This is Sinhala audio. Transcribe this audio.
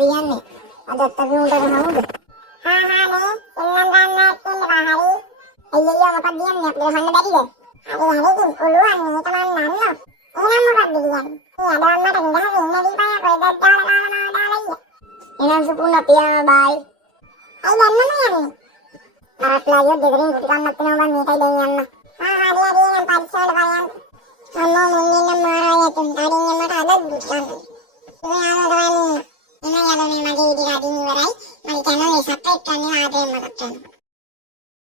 කියන්නේ. අදත් අපි උන්ට ගහමුද? හා නේ එල්ලන් ගන්න තියෙනවා හරි. අයියෝ මොකක්ද කියන්නේ? අපිට ගහන්න බැරිද? හරි ඉතින් පුළුවන් මේ තමයි නන්න. එහෙනම් මොකක්ද කියන්නේ? මේ අදවන්නට නිදහසේ ඉන්න දීපaya කොහෙද දාලා එහෙනම් සුපුන් අපි යනවා බයි. අයි දැන්නම යන්නේ. තරස්ලාගේ දෙකකින් කුටි කන්නත් වෙනවා මම මේකයි දැන් යන්න. හරි නම් පරිස්සමට බලන්න. අම්මෝ මුන්නින්නම් මාරය තුන් තාරින් මට අද දුක්ඛන්න. ඒ ආනදවන්නේ. එන යන්නේ මගේ ඉදිරිය අදින් ඉවරයි. මම channel එක සබ්ස්ක්‍රයිබ් කරන්න ආදරෙන් මතක් කරනවා.